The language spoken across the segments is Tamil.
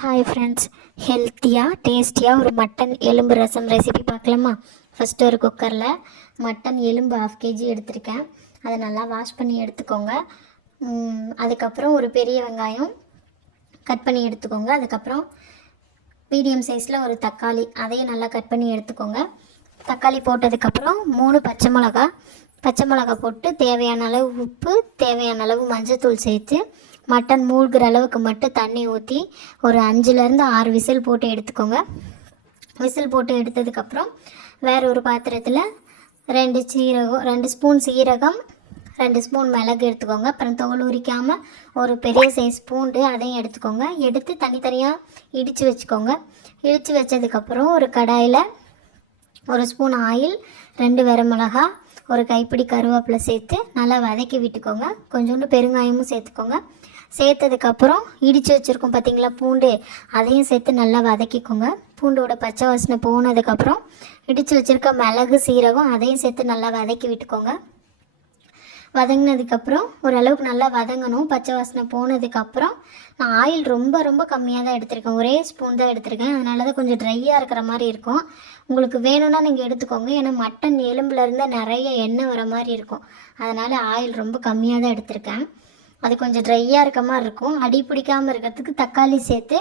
ஹாய் ஃப்ரெண்ட்ஸ், ஹெல்த்தியாக டேஸ்டியாக ஒரு மட்டன் எலும்பு ரசம் ரெசிபி பார்க்கலாமா? ஃபஸ்ட்டு ஒரு குக்கரில் மட்டன் எலும்பு 1/2 kg எடுத்திருக்கேன். அதை நல்லா வாஷ் பண்ணி எடுத்துக்கோங்க. அதுக்கப்புறம் ஒரு பெரிய வெங்காயம் கட் பண்ணி எடுத்துக்கோங்க. அதுக்கப்புறம் மீடியம் சைஸில் ஒரு தக்காளி, அதையும் நல்லா கட் பண்ணி எடுத்துக்கோங்க. தக்காளி போட்டதுக்கப்புறம் 3 பச்சை மிளகா போட்டு தேவையான அளவு உப்பு, தேவையான அளவு மஞ்சள்தூள் சேர்த்து மட்டன் மூழ்கிற அளவுக்கு மட்டும் தண்ணி ஊற்றி ஒரு 5லேருந்து 6 விசில் போட்டு எடுத்துக்கோங்க. விசில் போட்டு எடுத்ததுக்கப்புறம் வேறு ஒரு பாத்திரத்தில் 2 ஸ்பூன் சீரகம், 2 ஸ்பூன் மிளகு எடுத்துக்கோங்க. அப்புறம் தோல் உரிக்காமல் ஒரு பெரிய சைஸ் பூண்டு, அதையும் எடுத்துக்கோங்க. எடுத்து தனித்தனியாக இடித்து வச்சுக்கோங்க. இடித்து வச்சதுக்கப்புறம் ஒரு கடாயில் 1 ஸ்பூன் ஆயில், 2 வரமிளகா, ஒரு கைப்பிடி கருவேப்பிலை சேர்த்து நல்லா வதக்கி விட்டுக்கோங்க. கொஞ்சோண்டு பெருங்காயமும் சேர்த்துக்கோங்க. சேர்த்ததுக்கப்புறம் இடித்து வச்சுருக்கோம் பார்த்திங்களா பூண்டு, அதையும் சேர்த்து நல்லா வதக்கிக்கோங்க. பூண்டோட பச்சை வாசனை போனதுக்கப்புறம் இடித்து வச்சுருக்க மிளகு, சீரகம், அதையும் சேர்த்து நல்லா வதக்கி விட்டுக்கோங்க. வதங்கினதுக்கப்புறம் ஓரளவுக்கு நல்லா வதங்கணும். பச்சை வாசனை போனதுக்கப்புறம் நான் ஆயில் ரொம்ப கம்மியாக தான் எடுத்திருக்கேன். ஒரே ஸ்பூன் தான் எடுத்திருக்கேன். அதனால தான் கொஞ்சம் ட்ரையாக இருக்கிற மாதிரி இருக்கும். உங்களுக்கு வேணும்னா நீங்கள் எடுத்துக்கோங்க. ஏன்னா மட்டன் எலும்புலேருந்து நிறைய எண்ணெய் வர மாதிரி இருக்கும். அதனால் ஆயில் ரொம்ப கம்மியாக தான் எடுத்திருக்கேன். அது கொஞ்சம் ட்ரையாக இருக்க மாதிரி இருக்கும். அடி பிடிக்காமல் இருக்கிறதுக்கு தக்காளி சேர்த்து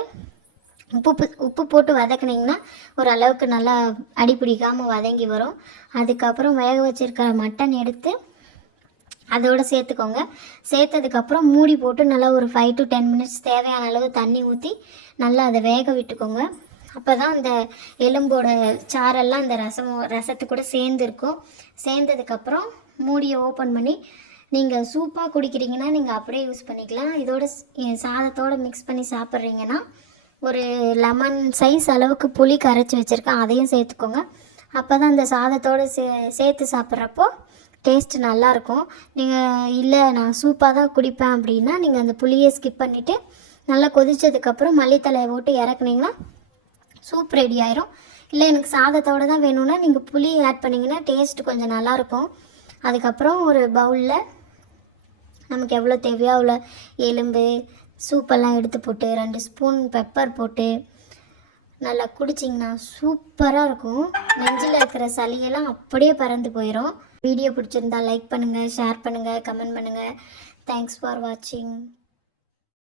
உப்பு போட்டு வதக்குனிங்கன்னா ஓரளவுக்கு நல்லா அடி பிடிக்காமல் வதங்கி வரும். அதுக்கப்புறம் வேக வச்சுருக்க மட்டன் எடுத்து அதோடு சேர்த்துக்கோங்க. சேர்த்ததுக்கப்புறம் மூடி போட்டு நல்லா ஒரு 5 to 10 மினிட்ஸ் தேவையான அளவு தண்ணி ஊற்றி நல்லா அதை வேக விட்டுக்கோங்க. அப்போ தான் அந்த எலும்போட சாரெல்லாம் அந்த ரசத்து கூட சேர்ந்துருக்கும். சேர்ந்ததுக்கப்புறம் மூடியை ஓப்பன் பண்ணி நீங்கள் சூப்பாக குடிக்கிறீங்கன்னா நீங்கள் அப்படியே யூஸ் பண்ணிக்கலாம். இதோட சாதத்தோடு மிக்ஸ் பண்ணி சாப்பிட்றீங்கன்னா ஒரு லெமன் சைஸ் அளவுக்கு புளி கரைச்சி வச்சுருக்கேன், அதையும் சேர்த்துக்கோங்க. அப்போ தான் அந்த சாதத்தோடு சேர்த்து சாப்பிட்றப்போ டேஸ்ட்டு நல்லாயிருக்கும். நீங்கள் இல்லை நான் சூப்பாக தான் குடிப்பேன் அப்படின்னா நீங்கள் அந்த புளியை ஸ்கிப் பண்ணிவிட்டு நல்லா கொதித்ததுக்கப்புறம் மல்லித்தலையை போட்டு இறக்குனீங்கன்னா சூப் ரெடி ஆயிரும். இல்லை எனக்கு சாதத்தோடு தான் வேணும்னா நீங்கள் புளி ஆட் பண்ணிங்கன்னா டேஸ்ட்டு கொஞ்சம் நல்லாயிருக்கும். அதுக்கப்புறம் ஒரு பவுலில் நமக்கு எவ்வளோ தேவையோ அவ்வளோ எலும்பு சூப்பெல்லாம் எடுத்து போட்டு 2 ஸ்பூன் பெப்பர் போட்டு நல்லா குடிச்சிங்கன்னா சூப்பராக இருக்கும். நெஞ்சில் இருக்கிற சளியெல்லாம் அப்படியே பறந்து போயிடும். வீடியோ பிடிச்சிருந்தா லைக் பண்ணுங்கள், ஷேர் பண்ணுங்கள், கமெண்ட் பண்ணுங்கள். தேங்க்ஸ் ஃபார் வாட்சிங்.